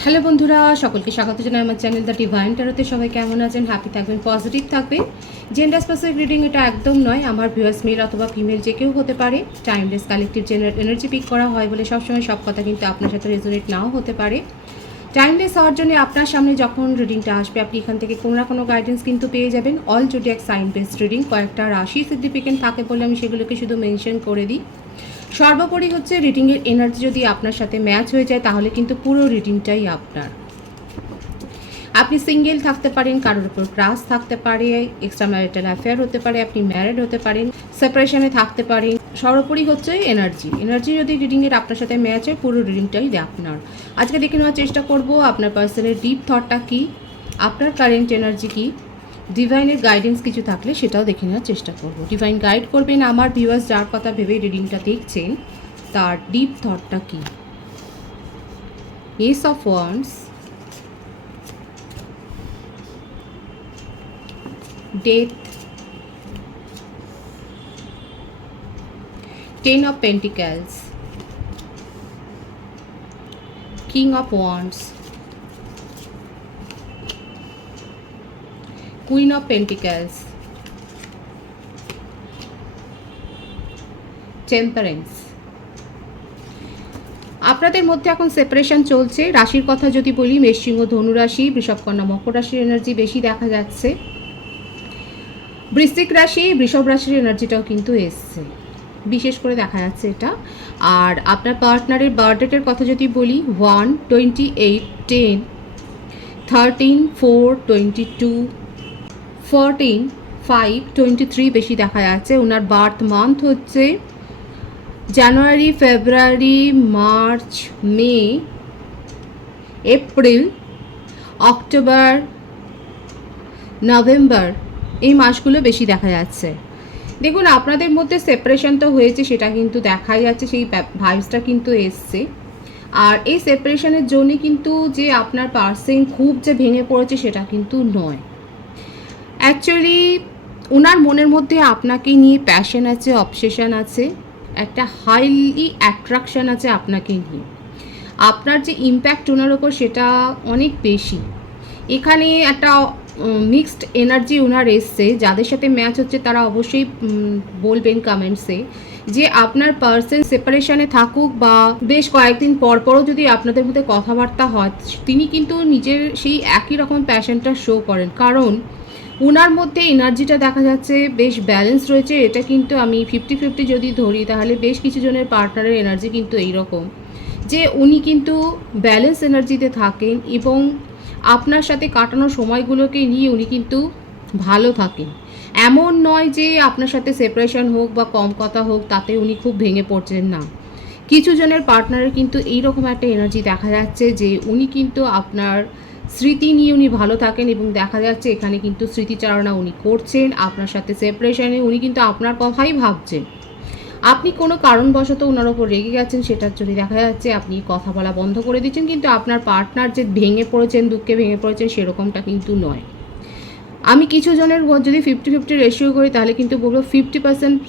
Hello বন্ধুরা, সকলকে স্বাগত জানাই আমার চ্যানেল দ্য ডিভাইন টারোতে সবাই কেমন আছেন? হ্যাপি থাকবেন পজিটিভ থাকবেন। জেন্ডার স্পেসিফিক রিডিং এটা একদম নয়। আমার ভিউয়ার্স মেল অথবা ফিমেল যে কেউ হতে পারে timeless collective general energy pick করা হয় বলে সবসময় সব কথা কিন্তু আপনার সাথে রেজোনেট নাও হতে পারে। টাইমলেস হওয়ার জন্য আপনার সামনে যখন রিডিংটা আসবে, আপনি এখান থেকে কোনো না কোনো গাইডেন্স কিন্তু পেয়ে যাবেন। All zodiac sign based reading কয়েকটা রাশি সিগনিফিকেন্ট থাকে বলে আমি সেগুলোকে শুধু মেনশন করে দিই। সর্বোপরি হচ্ছে রিডিংয়ের এনার্জি যদি আপনার সাথে ম্যাচ হয়ে যায়, তাহলে কিন্তু পুরো রিডিংটাই আপনার। আপনি সিঙ্গেল থাকতে পারেন, কারোর উপর ক্রাস থাকতে পারে এক্সট্রা ম্যারিটাল অ্যাফেয়ার হতে পারে, আপনি ম্যারিড হতে পারেন সেপারেশনে থাকতে পারেন। সর্বোপরি হচ্ছে এনার্জি এনার্জি যদি রিডিংয়ের আপনার সাথে ম্যাচ হয়, পুরো রিডিংটাই আপনার। আজকে দেখে নেওয়ার চেষ্টা করব, আপনার পার্সনের ডিপ থটটা কী? আপনার কারেন্ট এনার্জি কী? ডিভাইনের গাইডেন্স কিছু থাকলে সেটাও দেখে নেওয়ার চেষ্টা করব। ডিভাইন গাইড করবেন আমার ভিউয়ার্স যার কথা ভেবে রিডিংটা দেখছেন, তার ডিপ থটটা কী? Ace of wands death, ten of pentacles, king of wands queen of pentacles. Temperance. আপনাদের মধ্যে এখন সেপারেশন চলছে। রাশির কথা যদি বলি মেষসিংহ ধনুরাশি বৃষভকন্যা মকর রাশির এনার্জি বেশি দেখা যাচ্ছে। বৃশ্চিক রাশি, বৃষভ রাশির এনার্জিটাও কিন্তু এসছে। বিশেষ করে দেখা যাচ্ছে এটা। আর আপনার পার্টনারের বার্থডেটের কথা যদি বলি one twenty eight ten thirteen four twenty two fourteen five twenty three বেশি দেখা যাচ্ছে। ওনার বার্থ মান্থ হচ্ছে January, February, March, May, April, October, November এই মাসগুলো বেশি দেখা যাচ্ছে। দেখুন, আপনাদের মধ্যে সেপারেশন তো হয়েছে, সেটা কিন্তু দেখাই যাচ্ছে, সেই ভাইবসটা কিন্তু এসছে। আর এই সেপারেশনের জন্য কিন্তু যে আপনার পার্সেন খুব যে ভেঙে পড়েছে, সেটা কিন্তু নয়। অ্যাকচুয়ালি ওনার মনের মধ্যে আপনাকে নিয়ে প্যাশন আছে অবসেশন আছে, একটা হাইলি অ্যাট্রাকশন আছে আপনাকে নিয়ে। আপনার যে ইম্প্যাক্ট ওনার ওপর সেটা অনেক বেশি। এখানে একটা মিক্সড এনার্জি ওনার এসছে, যাদের সাথে ম্যাচ হচ্ছে তারা অবশ্যই বলবেন কমেন্টসে যে আপনার পার্সন সেপারেশনে থাকুক বা বেশ কয়েকদিন পর পরও যদি আপনাদের মধ্যে কথাবার্তা হয়, তিনি কিন্তু নিজের সেই একই রকম প্যাশনটা শো করেন। কারণ ওনার মধ্যে এনার্জিটা দেখা যাচ্ছে, বেশ ব্যালেন্স রয়েছে, এটা কিন্তু আমি ফিফটি ফিফটি যদি ধরি, তাহলে বেশ কিছু জনের পার্টনারের এনার্জি কিন্তু এইরকম। যে উনি কিন্তু ব্যালেন্স এনার্জিতে থাকেন এবং আপনার সাথে কাটানো সময়গুলোকে নিয়ে উনি কিন্তু ভালো থাকেন। এমন নয় যে আপনার সাথে সেপারেশন হোক বা কম কথা হোক, তাতে উনি খুব ভেঙে পড়ছেন না। কিছু জনের পার্টনারের কিন্তু এইরকম একটা এনার্জি দেখা যাচ্ছে যে উনি কিন্তু আপনার স্মৃতি নিয়ে উনি ভালো থাকেন এবং দেখা যাচ্ছে এখানে কিন্তু স্মৃতিচারণা উনি করছেন, আপনার সাথে সেপারেশনে উনি কিন্তু আপনার কথাই ভাবছেন। আপনি কোনো কারণবশত ওনার ওপর রেগে গেছেন সেটার জন্য দেখা যাচ্ছে আপনি কথা বলা বন্ধ করে দিচ্ছেন, কিন্তু আপনার পার্টনার যে ভেঙে পড়েছেন, দুঃখে ভেঙে পড়েছেন সেরকমটা কিন্তু নয়। আমি কিছু জনের যদি ফিফটি ফিফটি রেশিও করি তাহলে কিন্তু বলব ফিফটি পার্সেন্ট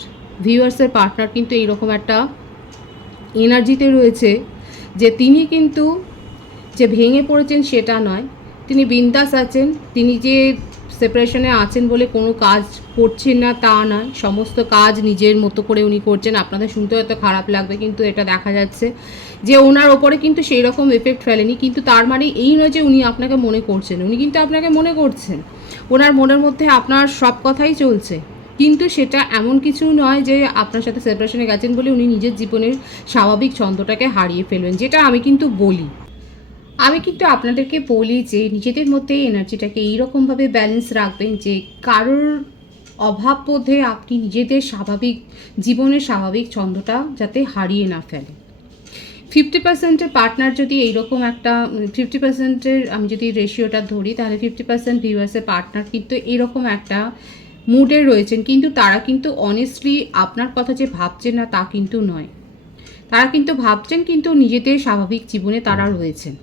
ভিউয়ার্সের পার্টনার কিন্তু এইরকম একটা এনার্জিতে রয়েছে যে তিনি কিন্তু যে ভেঙে পড়েছেন সেটা নয়। তিনি বিন্দাস আছেন, তিনি যে সেপারেশনে আছেন বলে কোনো কাজ করছেন না তা নয়। সমস্ত কাজ নিজের মতো করে উনি করছেন। আপনাদের শুনতে হয়তো খারাপ লাগবে, কিন্তু এটা দেখা যাচ্ছে যে ওনার ওপরে কিন্তু সেই রকম এফেক্ট ফেলেনি। কিন্তু তার মানে এই নয় যে উনি আপনাকে মনে করছেন, উনি কিন্তু আপনাকে মনে করছেন। ওনার মনের মধ্যে আপনার সব কথাই চলছে। কিন্তু সেটা এমন কিছু নয় যে আপনার সাথে সেপারেশনে গেছেন বলে উনি নিজের জীবনের স্বাভাবিক ছন্দটাকে হারিয়ে ফেলবেন যেটা আমি কিন্তু বলি। আমি কিন্তু আপনাদেরকে বলি যে নিজেদের মধ্যে এনার্জিটাকে এইরকমভাবে ব্যালেন্স রাখবেন যে কারোর অভাব বোধে আপনি নিজেদের স্বাভাবিক জীবনের স্বাভাবিক ছন্দটা যাতে হারিয়ে না ফেলেন। ফিফটি পার্সেন্টের পার্টনার যদি এইরকম একটা ফিফটি পার্সেন্টের আমি যদি রেশিওটা ধরি, তাহলে ফিফটি পার্সেন্ট ভিউয়ার্সের পার্টনার কিন্তু এরকম একটা মুডে রয়েছেন। কিন্তু তারা কিন্তু অনেস্টলি আপনার কথা যে ভাবছেন না তা কিন্তু নয়। তারা কিন্তু ভাবছেন কিন্তু নিজেদের স্বাভাবিক জীবনে তারা রয়েছেন।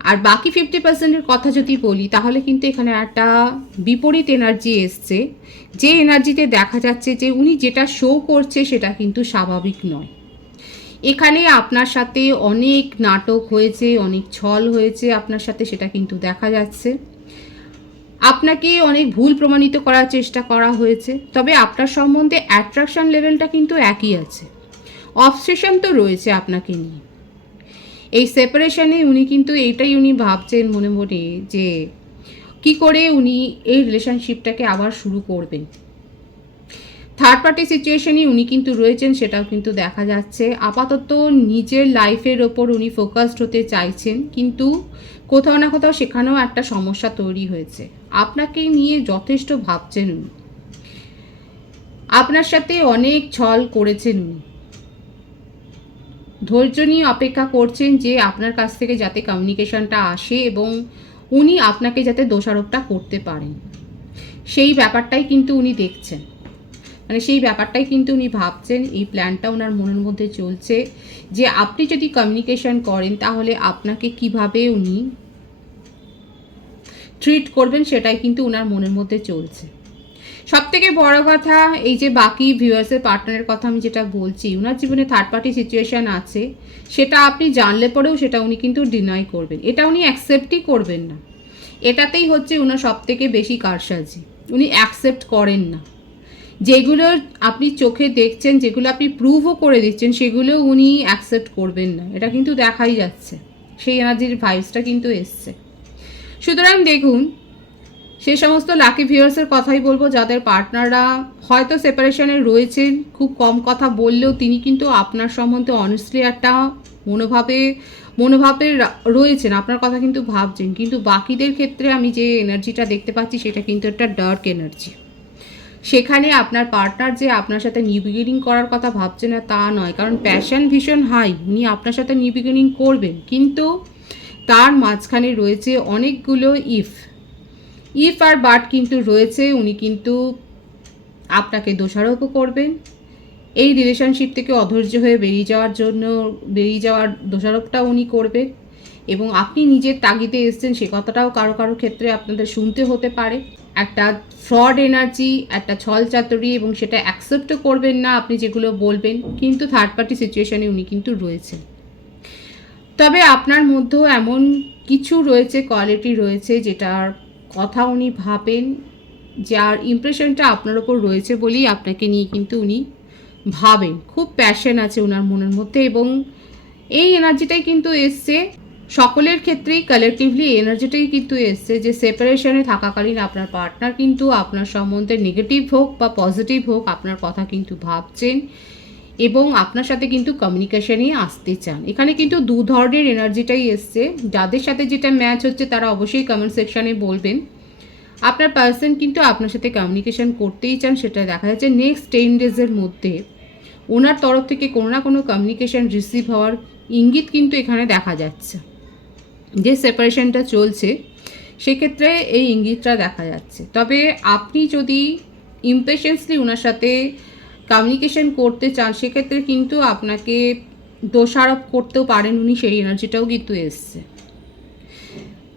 আর বাকি ফিফটি পার্সেন্টের কথা যদি বলি, তাহলে কিন্তু এখানে একটা বিপরীত এনার্জি এসছে। যে এনার্জিতে দেখা যাচ্ছে যে উনি যেটা শো করছে সেটা কিন্তু স্বাভাবিক নয়। এখানে আপনার সাথে অনেক নাটক হয়েছে, অনেক ছল হয়েছে আপনার সাথে, সেটা কিন্তু দেখা যাচ্ছে। আপনাকে অনেক ভুল প্রমাণিত করার চেষ্টা করা হয়েছে, তবে আপনার সম্বন্ধে অ্যাট্রাকশন লেভেলটা কিন্তু একই আছে। অবসেশন তো রয়েছে আপনাকে নিয়ে। এই সেপারেশনে উনি কিন্তু এইটাই উনি ভাবছেন মনে মনে যে কি করে উনি এই রিলেশনশিপটাকে আবার শুরু করবেন। থার্ড পার্টি সিচুয়েশনই উনি কিন্তু রয়েছেন, সেটাও কিন্তু দেখা যাচ্ছে। আপাতত নিজের লাইফের ওপর উনি ফোকাসড হতে চাইছেন, কিন্তু কোথাও না কোথাও সেখানেও একটা সমস্যা তৈরি হয়েছে। আপনাকে নিয়ে যথেষ্ট ভাবছেন উনি। আপনার সাথে অনেক ছল করেছেন উনি। ধৈর্য নিয়ে অপেক্ষা করছেন যে আপনার কাছ থেকে যাতে কমিউনিকেশনটা আসে এবং উনি আপনাকে যাতে দোষারোপটা করতে পারেন। সেই ব্যাপারটাই কিন্তু উনি দেখছেন। মানে সেই ব্যাপারটাই কিন্তু উনি ভাবছেন, এই প্ল্যানটা ওনার মনের মধ্যে চলছে যে আপনি যদি কমিউনিকেশন করেন তাহলে আপনাকে কীভাবে উনি ট্রিট করবেন সেটাই কিন্তু ওনার মনের মধ্যে চলছে। সব থেকে বড় কথা এই যে বাকি ভিউয়ার্সের পার্টনারের কথা আমি যেটা বলছি ওনার জীবনে থার্ড পার্টি সিচুয়েশান আছে, সেটা আপনি জানলে পরেও সেটা উনি কিন্তু ডিনাই করবেন। এটা উনি অ্যাকসেপ্টই করবেন না। এটাতেই হচ্ছে ওনার সব থেকে বেশি কারসাজি। উনি অ্যাকসেপ্ট করেন না। যেগুলো আপনি চোখে দেখছেন, যেগুলো আপনি প্রুভও করে দিচ্ছেন, সেগুলো উনি অ্যাকসেপ্ট করবেন না। এটা কিন্তু দেখাই যাচ্ছে। সেই এনার্জির ভাইবসটা কিন্তু এসছে। সুতরাং দেখুন সে সমস্ত লাকি ভিউয়ার্সের কথাই বলব, যাদের পার্টনাররা হয়তো সেপারেশনে রয়েছেন, খুব কম কথা বললেও তিনি কিন্তু আপনার সম্বন্ধে অনেস্টলি একটা মনোভাবে মনোভাবে রয়েছেন, আপনার কথা কিন্তু ভাবছেন। কিন্তু বাকিদের ক্ষেত্রে আমি যে এনার্জিটা দেখতে পাচ্ছি, সেটা কিন্তু একটা ডার্ক এনার্জি সেখানে আপনার পার্টনার যে আপনার সাথে নিউ বিগিনিং করার কথা ভাবছে না, তা নয়। কারণ প্যাশন ভীষণ হাই উনি আপনার সাথে নিউ বিগিনিং করবেন। কিন্তু তার মাঝখানে রয়েছে অনেকগুলো ইফ ইফ আর বাট কিন্তু রয়েছে, উনি কিন্তু আপনাকে দোষারোপও করবেন। এই রিলেশনশিপ থেকে অধৈর্য হয়ে বেরিয়ে যাওয়ার জন্য, বেরিয়ে যাওয়ার দোষারোপটা উনি করবেন। এবং আপনি নিজের তাগিদে এসছেন, সে কথাটাও কারও কারও ক্ষেত্রে আপনাদের শুনতে হতে পারে। একটা ফ্রড এনার্জি একটা ছল চাতুরি, এবং সেটা অ্যাকসেপ্টও করবেন না আপনি যেগুলো বলবেন, কিন্তু থার্ড পার্টি সিচুয়েশানে উনি কিন্তু রয়েছেন। তবে আপনার মধ্যেও এমন কিছু রয়েছে কোয়ালিটি রয়েছে যেটার কথা উনি ভাবেন, যার ইমপ্রেশনটা আপনার ওপর রয়েছে বলেই আপনাকে নিয়ে কিন্তু উনি ভাবেন। খুব প্যাশন আছে ওনার মনের মধ্যে এবং এই এনার্জিটাই কিন্তু এসছে। সকলের ক্ষেত্রেই কালেকটিভলি এনার্জিটাই কিন্তু এসছে যে সেপারেশনে থাকাকালীন আপনার পার্টনার কিন্তু আপনার সম্বন্ধে নেগেটিভ হোক বা পজিটিভ হোক, আপনার কথা কিন্তু ভাবছেন। এবং আপনার সাথে কিন্তু কমিউনিকেশনে আসতে চান। এখানে কিন্তু দু ধরনের এনার্জিটাই এসছে। যাদের সাথে যেটা ম্যাচ হচ্ছে, তারা অবশ্যই কমেন্ট সেকশনে বলবেন। আপনার পার্সন কিন্তু আপনার সাথে কমিউনিকেশান করতেই চান, সেটা দেখা যাচ্ছে নেক্সট টেন ডেজের মধ্যে। ওনার তরফ থেকে কোনো না কোনো কমিউনিকেশান রিসিভ হওয়ার ইঙ্গিত কিন্তু এখানে দেখা যাচ্ছে। যে সেপারেশনটা চলছে, সেক্ষেত্রে এই ইঙ্গিতটা দেখা যাচ্ছে। তবে আপনি যদি ইম্পেশেন্সলি ওনার সাথে কমিউনিকেশন করতে চান, সেক্ষেত্রে কিন্তু আপনাকে দোষারোপ করতেও পারেন উনি সেই এনার্জিটাও কিন্তু এসছে।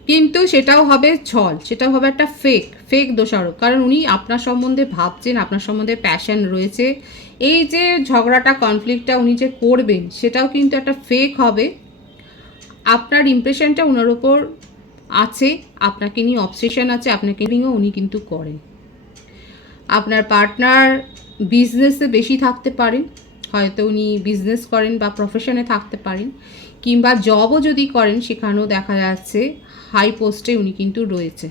কিন্তু সেটাও হবে ছল, সেটাও হবে একটা ফেক ফেক দোষারোপ। কারণ উনি আপনার সম্বন্ধে ভাবছেন, আপনার সম্বন্ধে প্যাশন রয়েছে। এই যে ঝগড়াটা কনফ্লিক্টটা উনি যে করবেন, সেটাও কিন্তু একটা ফেক হবে। আপনার ইমপ্রেশনটা ওনার ওপর আছে, আপনাকে নিয়ে অবসেশন আছে আপনাকে নিয়েও উনি কিন্তু করেন। আপনার পার্টনার বিজনেসে বেশি থাকতে পারেন, হয়তো উনি বিজনেস করেন বা প্রফেশনে থাকতে পারেন, কিংবা জবও যদি করেন, সেখানেও দেখা যাচ্ছে হাই পোস্টে উনি কিন্তু রয়েছেন।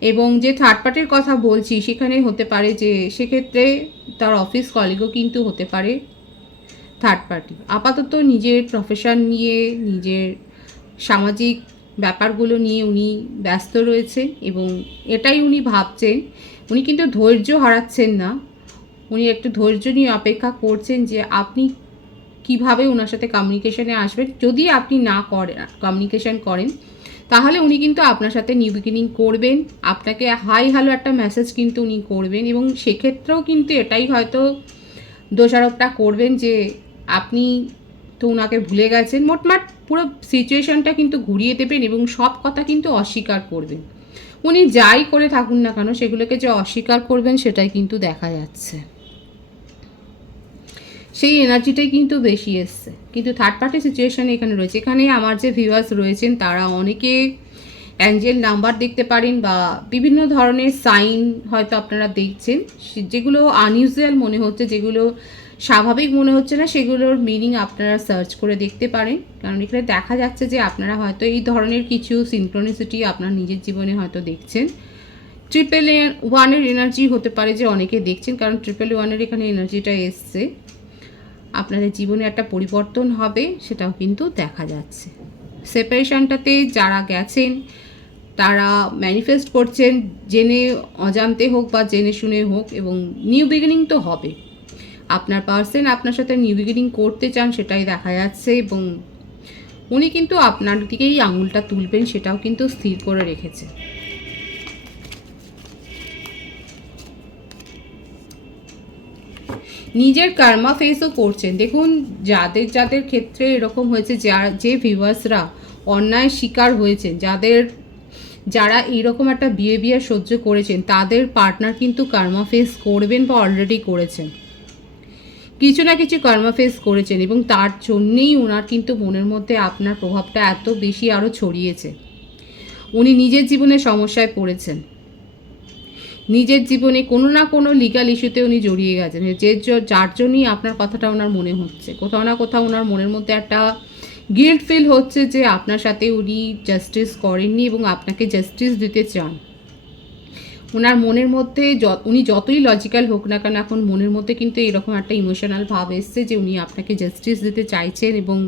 এবং যে থার্ড পার্টির কথা বলছি, সেখানে হতে পারে যে সেক্ষেত্রে তার অফিস কলিগও কিন্তু হতে পারে থার্ড পার্টি আপাতত নিজের প্রফেশন নিয়ে, নিজের সামাজিক ব্যাপারগুলো নিয়ে উনি ব্যস্ত রয়েছেন এবং এটাই উনি ভাবছেন। উনি কিন্তু ধৈর্য হারাচ্ছেন না। উনি একটু ধৈর্য নিয়ে অপেক্ষা করছেন যে আপনি কীভাবে ওনার সাথে কমিউনিকেশনে আসবেন। যদি আপনি না করেন কমিউনিকেশন করেন, তাহলে উনি কিন্তু আপনার সাথে নিউ বিগিনিং করবেন। আপনাকে হাই হ্যালো একটা মেসেজ কিন্তু উনি করবেন এবং সেক্ষেত্রেও কিন্তু এটাই হয়তো দোষারোপটা করবেন যে আপনি তো ওনাকে ভুলে গেছেন। মোটমাট পুরো সিচুয়েশনটা কিন্তু ঘুরিয়ে দেবেন এবং সব কথা কিন্তু অস্বীকার করবেন। উনি যাই করে থাকুন না কেন, সেগুলোকে যে অস্বীকার করবেন, সেটাই কিন্তু দেখা যাচ্ছে। সেই এনার্জিটাই কিন্তু বেশি এসছে। কিন্তু থার্ড পার্টি সিচুয়েশানে এখানে রয়েছে। এখানে আমার যে ভিউয়ার্স রয়েছেন, তারা অনেকে অ্যাঞ্জেল নাম্বার দেখতে পারেন বা বিভিন্ন ধরনের সাইন হয়তো আপনারা দেখছেন। যেগুলো আনইউজুয়াল মনে হচ্ছে, যেগুলো স্বাভাবিক মনে হচ্ছে না, সেগুলোর মিনিং আপনারা সার্চ করে দেখতে পারেন। কারণ এখানে দেখা যাচ্ছে যে আপনারা হয়তো এই ধরনের কিছু সিনক্রোনিসিটি আপনার নিজের জীবনে হয়তো দেখছেন। ট্রিপল ওয়ানের এনার্জি হতে পারে যে অনেকে দেখছেন, কারণ ট্রিপল ওয়ানের এখানে এনার্জিটা এসছে। আপনাদের জীবনে একটা পরিবর্তন হবে, সেটাও কিন্তু দেখা যাচ্ছে। সেপারেশনটাতে যারা গেছেন, তারা ম্যানিফেস্ট করছেন, জেনে অজান্তে হোক বা জেনে শুনে হোক এবং নিউ বিগিনিং তো হবে। আপনার পার্সন আপনার সাথে নিউ বিগিনিং করতে চান, সেটাই দেখা যাচ্ছে এবং উনি কিন্তু আপনার দিকেই আঙুলটা তুলবেন, সেটাও কিন্তু স্থির করে রেখেছে। নিজের কার্মা ফেসও করছেন। দেখুন, যাদের যাদের ক্ষেত্রে এরকম হয়েছে, যা, যে ভিউয়ার্সরা অন্যায় শিকার হয়েছেন, যাদের, যারা এইরকম একটা বিহেভিয়ার সহ্য করেছেন, তাদের পার্টনার কিন্তু কার্মা ফেস করবেন বা অলরেডি করেছেন। কিছু না কিছু কর্মা ফেস করেছেন এবং তার জন্যেই ওনার কিন্তু মনের মধ্যে আপনার প্রভাবটা এত বেশি আরও ছড়িয়েছে। উনি নিজের জীবনে সমস্যায় পড়েছেন। নিজের জীবনে কোনো না কোনো লিগাল ইস্যুতে উনি জড়িয়ে গেছেন। যে যার জন্যই আপনার কথাটা ওনার মনে হচ্ছে। কোথাও না কোথাও ওনার মনের মধ্যে একটা গিল্ট ফিল হচ্ছে যে আপনার সাথে উনি জাস্টিস করেননি এবং আপনাকে জাস্টিস দিতে চান। ওনার মনের মধ্যে উনি যতই লজিক্যাল হোক না কেন এখন মনের মধ্যে কিন্তু এরকম একটা ইমোশনাল ভাব এসছে যে উনি আপনাকে জাস্টিস দিতে চাইছেন এবং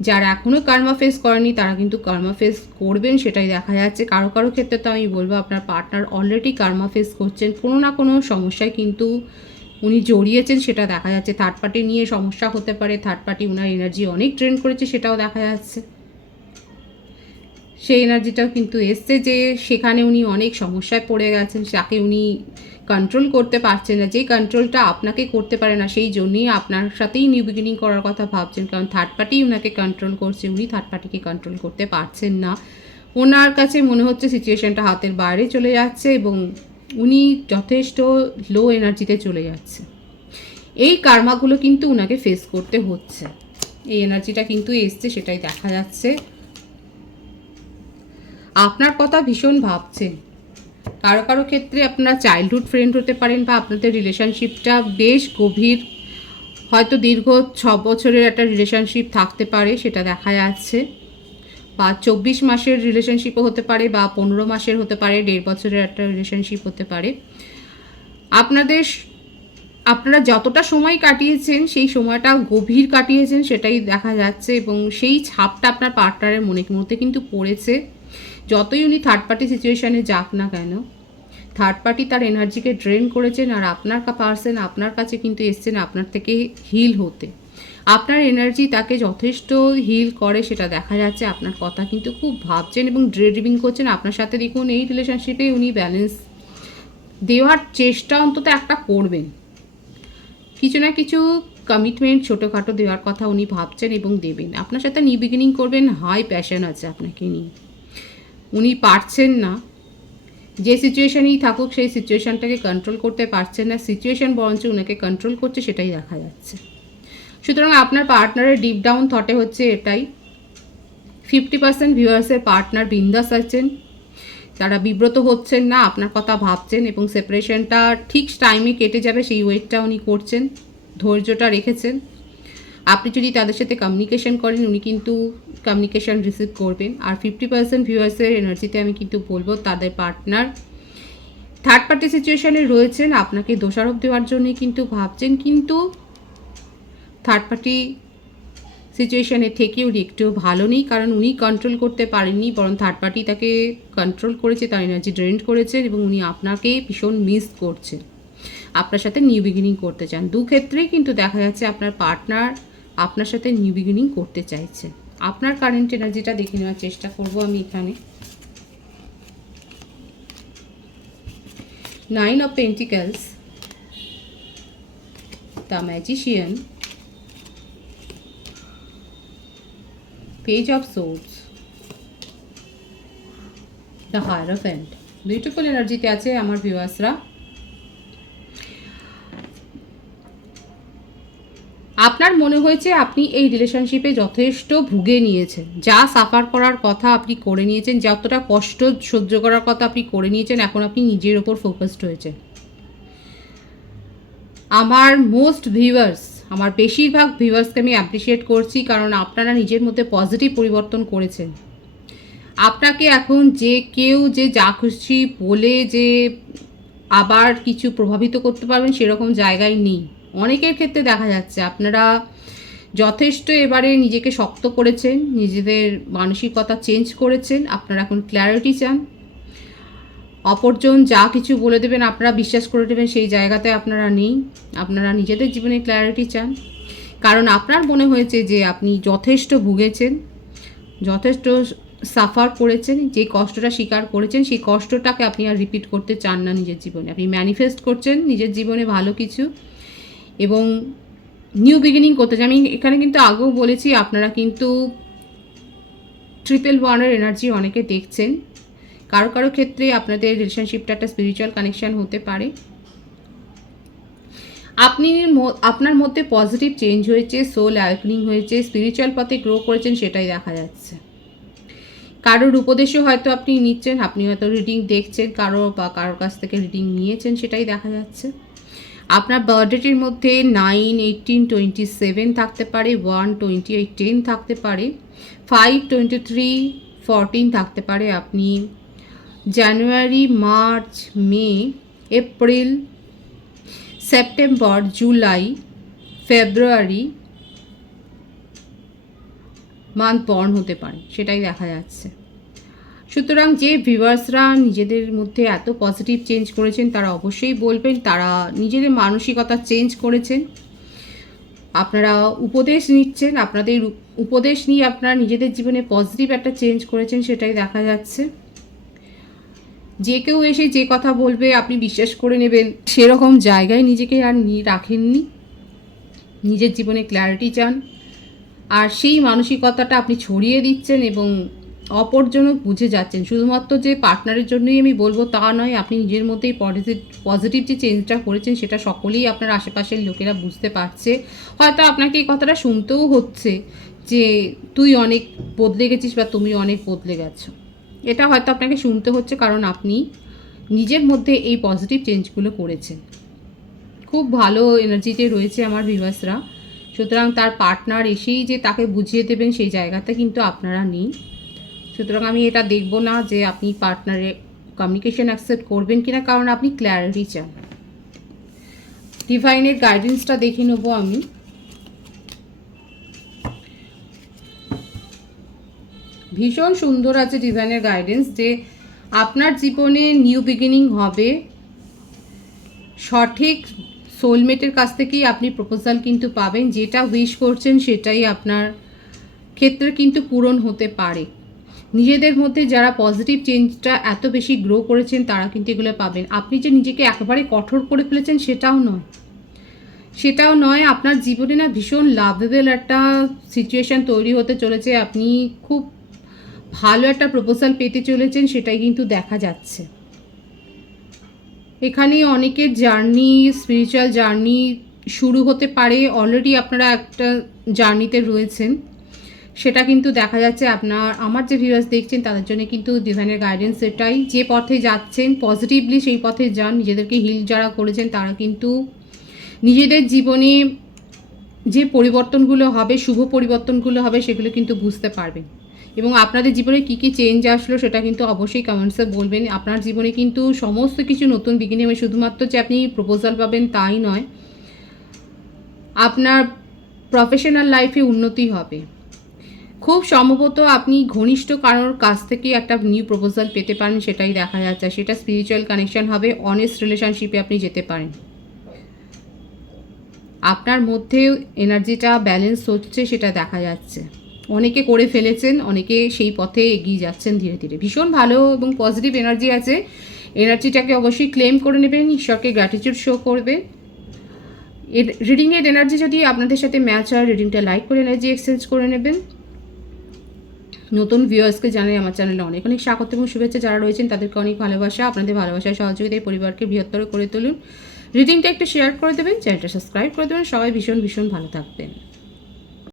যারা এখনও কার্মা ফেস করেনি, তারা কিন্তু কার্মা ফেস করবেন, সেটাই দেখা যাচ্ছে। কারও কারও ক্ষেত্রে তো আমি বলব, আপনার পার্টনার অলরেডি কার্মা ফেস করছেন, কোনো না কোনো সমস্যায় কিন্তু উনি জড়িয়েছেন, সেটা দেখা যাচ্ছে। থার্ড পার্টি নিয়ে সমস্যা হতে পারে থার্ড পার্টি ওনার এনার্জি অনেক ট্রেন করেছে, সেটাও দেখা যাচ্ছে। সেই এনার্জিটাও কিন্তু এসছে যে সেখানে উনি অনেক সমস্যায় পড়ে গেছেন যাকে উনি কন্ট্রোল করতে পারছেন না। যেই কন্ট্রোলটা আপনাকে করতে পারে না, সেই জন্যই আপনার সাথেই নিউ বিগিনিং করার কথা ভাবছেন। কারণ থার্ড পার্টি ওনাকে কন্ট্রোল করছে, উনি থার্ড পার্টিকে কন্ট্রোল করতে পারছেন না। ওনার কাছে মনে হচ্ছে সিচুয়েশনটা হাতের বাইরে চলে যাচ্ছে এবং উনি যথেষ্ট লো এনার্জিতে চলে যাচ্ছে। এই কার্মাগুলো কিন্তু ওনাকে ফেস করতে হচ্ছে। এই এনার্জিটা কিন্তু এসছে, সেটাই দেখা যাচ্ছে। আপনার কথা ভীষণ ভাবছেন কারও কারও ক্ষেত্রে আপনারা চাইল্ডহুড ফ্রেন্ড হতে পারেন বা আপনাদের রিলেশনশিপটা বেশ গভীর। হয়তো দীর্ঘ ছ বছরের একটা রিলেশনশিপ থাকতে পারে, সেটা দেখা যাচ্ছে। বা চব্বিশ মাসের রিলেশনশিপও হতে পারে বা পনেরো মাসের হতে পারে, দেড় বছরের একটা রিলেশনশিপ হতে পারে। আপনাদের আপনারা যতটা সময় কাটিয়েছেন, সেই সময়টা গভীর কাটিয়েছেন, সেটাই দেখা যাচ্ছে এবং সেই ছাপটা আপনার পার্টনারের মনে মধ্যে কিন্তু পড়েছে। যতই উনি থার্ড পার্টি সিচুয়েশানে যাক না কেন থার্ড পার্টি তার এনার্জিকে ড্রেন করেছেন আর আপনার পার্সন আপনার কাছে কিন্তু এসছেন, আপনার থেকে হিল হতে। আপনার এনার্জি তাকে যথেষ্ট হিল করে, সেটা দেখা যাচ্ছে, আপনার কথা কিন্তু খুব ভাবছেন এবং ড্রেডিভিং করছেন। আপনার সাথে দেখুন, এই রিলেশনশিপে উনি ব্যালেন্স দেওয়ার চেষ্টা অন্তত একটা করবেন। কিছু না কিছু কমিটমেন্ট ছোটোখাটো দেওয়ার কথা উনি ভাবছেন এবং দেবেন। আপনার সাথে নিউ বিগিনিং করবেন হাই প্যাশন আছে আপনাকে নিয়ে। উনি পারছেন না। যে সিচুয়েশানেই থাকুক, সেই সিচুয়েশনটাকে কন্ট্রোল করতে পারছেন না। সিচুয়েশন বরঞ্চ ওনাকে কন্ট্রোল করছে সেটাই দেখা যাচ্ছে। সুতরাং আপনার পার্টনারের ডিপ ডাউন থটে হচ্ছে এটাই। ফিফটি পার্সেন্ট ভিউয়ার্সের পার্টনার বিন্দাস আছেন। তারা বিব্রত হচ্ছেন না, আপনার কথা ভাবছেন এবং সেপারেশনটা ঠিক টাইমে কেটে যাবে, সেই ওয়েটটা উনি করছেন। ধৈর্যটা রেখেছেন। আপনি যদি তাদের সাথে কমিউনিকেশন করেন, উনি কিন্তু কমিউনিকেশন রিসিভ করবেন। আর ফিফটি পার্সেন্ট ভিউয়ার্সের এনার্জিতে আমি কিন্তু বলব, তাদের পার্টনার থার্ড পার্টি সিচুয়েশানে রয়েছেন, আপনাকে দোষারোপ দেওয়ার জন্য কিন্তু ভাবছেন, কিন্তু থার্ড পার্টি সিচুয়েশনে থেকে উনি একটু ভালো নেই, কারণ উনি কন্ট্রোল করতে পারেননি, বরং থার্ড পার্টি তাকে কন্ট্রোল করেছে, তার এনার্জি ড্রেন করেছে, এবং উনি আপনাকে ভীষণ মিস করছেন। আপনার সাথে নিউ বিগিনিং করতে চান। দু ক্ষেত্রেই কিন্তু দেখা যাচ্ছে আপনার পার্টনার আপনার সাথে নিউ বিগিনিং করতে চাইছে আপনার কারেন্ট এনার্জিটা দেখে নেওয়ার চেষ্টা করব আমি এখানে। Nine of pentacles the magician page of swords the higher hierophant beautiful এনার্জিতে আছে আমার ভিউয়ার্সরা আপনার মনে হয়েছে আপনি এই রিলেশনশিপে যথেষ্ট ভুগে নিয়েছেন? যা সাফার করার কথা আপনি করে নিয়েছেন যতটা কষ্ট সহ্য করার কথা আপনি করে নিয়েছেন, এখন আপনি নিজের ওপর ফোকাসড হয়েছেন। আমার মোস্ট ভিউয়ার্স আমার বেশিরভাগ ভিউয়ার্সকে আমি অ্যাপ্রিসিয়েট করছি কারণ আপনারা নিজের মধ্যে পজিটিভ পরিবর্তন করেছেন। আপনাকে এখন যে কেউ যে যা খুশি বলে যে আবার কিছু প্রভাবিত করতে পারবেন, সেরকম জায়গায় নেই। অনেকের ক্ষেত্রে দেখা যাচ্ছে, আপনারা যথেষ্ট এবারে নিজেকে শক্ত করেছেন, নিজেদের মানসিকতা চেঞ্জ করেছেন, আপনারা এখন ক্ল্যারিটি চান। অপরজন যা কিছু বলে দেবেন, আপনারা বিশ্বাস করে দেবেন সেই জায়গাতে আপনারা নেই, আপনারা নিজেদের জীবনে ক্ল্যারিটি চান। কারণ আপনার মনে হয়েছে যে আপনি যথেষ্ট ভুগেছেন, যথেষ্ট সাফার করেছেন, যে কষ্টটা স্বীকার করেছেন, সেই কষ্টটাকে আপনি আর রিপিট করতে চান না নিজের জীবনে। আপনি ম্যানিফেস্ট করছেন নিজের জীবনে ভালো কিছু এবং নিউ বিগিনিং করতে চাই। আমি এখানে কিন্তু আগেও বলেছি, আপনারা কিন্তু ট্রিপল ওয়ানের এনার্জি অনেকে দেখছেন। কারও কারও ক্ষেত্রে আপনাদের রিলেশনশিপটা একটা স্পিরিচুয়াল কানেকশান হতে পারে। আপনি আপনার মধ্যে পজিটিভ চেঞ্জ হয়েছে সোল অ্যাওয়েকনিং হয়েছে স্পিরিচুয়াল পথে গ্রো করেছেন সেটাই দেখা যাচ্ছে। কারোর উপদেশও হয়তো আপনি নিচ্ছেন, আপনি হয়তো রিডিং দেখছেন, কারও বা কারোর কাছ থেকে রিডিং নিয়েছেন, সেটাই দেখা যাচ্ছে। আপনার বার্থডেটির মধ্যে নাইন এইটিন টোয়েন্টি সেভেন থাকতে পারে ওয়ান টোয়েন্টি এইট টেন থাকতে পারে ফাইভ টোয়েন্টি থ্রি ফরটিন থাকতে পারে আপনি। January March May April September July February month born হতে পারে, সেটাই দেখা যাচ্ছে। সুতরাং যে ভিউয়ার্সরা নিজেদের মধ্যে এত পজিটিভ চেঞ্জ করেছেন, তারা অবশ্যই বলবেন, তারা নিজেদের মানসিকতা চেঞ্জ করেছেন। আপনারা উপদেশ নিচ্ছেন, আপনাদের উপদেশ নিয়ে আপনারা নিজেদের জীবনে পজিটিভ একটা চেঞ্জ করেছেন, সেটাই দেখা যাচ্ছে। যে কেউ এসে যে কথা বলবে, আপনি বিশ্বাস করে নেবেন, সেরকম জায়গায় নিজেকে আর রাখেননি। নিজের জীবনে ক্ল্যারিটি চান। আর সেই মানসিকতাটা আপনি ছড়িয়ে দিচ্ছেন এবং অপরজনক বুঝে যাচ্ছেন। শুধুমাত্র যে পার্টনারের জন্যই আমি বলব তা নয়, আপনি নিজের মধ্যেই পজিটিভ পজিটিভ যে চেঞ্জটা করেছেন, সেটা সকলেই আপনার আশেপাশের লোকেরা বুঝতে পারছে। হয়তো আপনাকে এই কথাটা শুনতেও হচ্ছে যে তুই অনেক বদলে গেছিস বা তুমি অনেক বদলে গেছো। এটা হয়তো আপনাকে শুনতে হচ্ছে কারণ আপনি নিজের মধ্যে এই পজিটিভ চেঞ্জগুলো করেছেন। খুব ভালো এনার্জিতে রয়েছে আমার ভিভাসরা সুতরাং তার পার্টনার এসেই যে তাকে বুঝিয়ে দেবেন সেই জায়গাতে কিন্তু আপনারা নেই। সুতরাং আমি এটা দেখব না যে আপনি পার্টনারে কমিউনিকেশন অ্যাকসেপ্ট করবেন কিনা, কারণ আপনি ক্ল্যারিটি চান। ডিভাইনের গাইডেন্সটা দেখে নেব আমি। ভীষণ সুন্দর আছে ডিভাইনের গাইডেন্স যে আপনার জীবনে নিউ বিগিনিং হবে। সঠিক সোলমেটের কাছ থেকেই আপনি প্রপোজাল কিন্তু পাবেন, যেটা উইশ করছেন সেটাই আপনার ক্ষেত্রে কিন্তু পূরণ হতে পারে। নিজেদের মধ্যে যারা পজিটিভ চেঞ্জটা এত বেশি গ্রো করেছেন, তারা কিন্তু এগুলো পাবেন। আপনি যে নিজেকে একেবারে কঠোর করে ফেলেছেন, সেটাও নয়। সেটাও নয়, আপনার জীবনে না ভীষণ লাভেবল একটা সিচুয়েশন তৈরি হতে চলেছে। আপনি খুব ভালো একটা প্রপোজাল পেতে চলেছেন, সেটাই কিন্তু দেখা যাচ্ছে। এখানে অনেকের জার্নি স্পিরিচুয়াল জার্নি শুরু হতে পারে। অলরেডি আপনারা একটা জার্নিতে রয়েছেন। সেটা কিন্তু দেখা যাচ্ছে আপনার, আমার যে ভিউয়ার্স দেখছেন, তাদের জন্য কিন্তু ডিভাইনের গাইডেন্স এটাই। যে পথে যাচ্ছেন পজিটিভলি সেই পথে যান, নিজেদেরকে হিল যারা করেছেন, তারা কিন্তু নিজেদের জীবনে যে পরিবর্তনগুলো হবে, শুভ পরিবর্তনগুলো হবে, সেগুলো কিন্তু বুঝতে পারবেন। এবং আপনাদের জীবনে কী কী চেঞ্জ আসলো, সেটা কিন্তু অবশ্যই কমেন্টসে বলবেন। আপনার জীবনে কিন্তু সমস্ত কিছু নতুন বিগিনিং শুধুমাত্র যে আপনি প্রপোজাল পাবেন তাই নয়, আপনার প্রফেশনাল লাইফে উন্নতি হবে। খুব সম্ভবত আপনি ঘনিষ্ঠ কারোর কাছ থেকে একটা নিউ প্রপোজাল পেতে পারেন, সেটাই দেখা যাচ্ছে। সেটা স্পিরিচুয়াল কানেকশন হবে অনেস্ট রিলেশনশিপে আপনি যেতে পারেন। আপনার মধ্যে এনার্জিটা ব্যালেন্স হচ্ছে, সেটা দেখা যাচ্ছে। অনেকে করে ফেলেছেন, অনেকে সেই পথে এগিয়ে যাচ্ছেন ধীরে ধীরে। ভীষণ ভালো এবং পজিটিভ এনার্জি আছে। এনার্জিটাকে অবশ্যই ক্লেম করে নেবেন, ঈশ্বরকে গ্র্যাটিটিউড শো করবে এর রিডিংয়ের এনার্জি যদি আপনাদের সাথে ম্যাচ হয় রিডিংটা লাইক করে এনার্জি এক্সচেঞ্জ করে নেবেন। নতুন ভিউয়ার্সকে জানাই আমার চ্যানেলে অনেক অনেক স্বাগত এবং শুভেচ্ছা। যারা রয়েছেন, তাদেরকে অনেক ভালোবাসা। আপনাদের ভালোবাসায় সহযোগিতায় পরিবারকে বৃহত্তর করে তুলুন। রিডিংটা একটু শেয়ার করে দেবেন চ্যানেলটা সাবস্ক্রাইব করে দেবেন। সবাই ভীষণ ভীষণ ভালো থাকবেন।